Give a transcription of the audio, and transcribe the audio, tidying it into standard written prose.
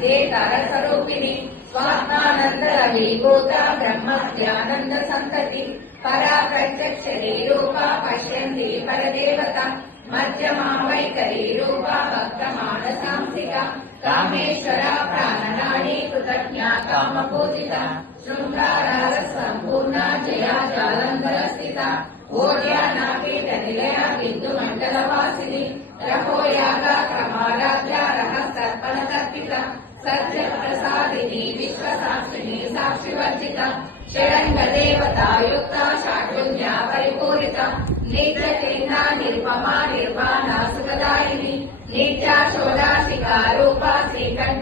स्वरूपिणी स्वात्मानंद रवीभूता ब्रह्मस्यानंद संतति परा प्रत्यक्ष रूपा पश्यन्ति परदेवता मध्यमा वैखरी रूपा भक्त मानसांसिका कामेश्वरा प्राणनाडी कृतज्ञा कामपूजिता शृंगार संपूर्णा जया जालंधर स्थिता ओर्या नापीठ निलया बिंदु मंडल वासिनी रहो यागा क्रमाराध्या रहस्तर्पण तर्पिता सत्य प्रसादिनी विश्वसाक्षिणी साक्षिवर्जिता षडंग देवता युक्ता षाड्गुण्या परिपूरिता नित्यकेन्द्रा निर्ममा निर्वाणा सुखदायिनी नित्या शोधाशिका रूपा श्रीकंठ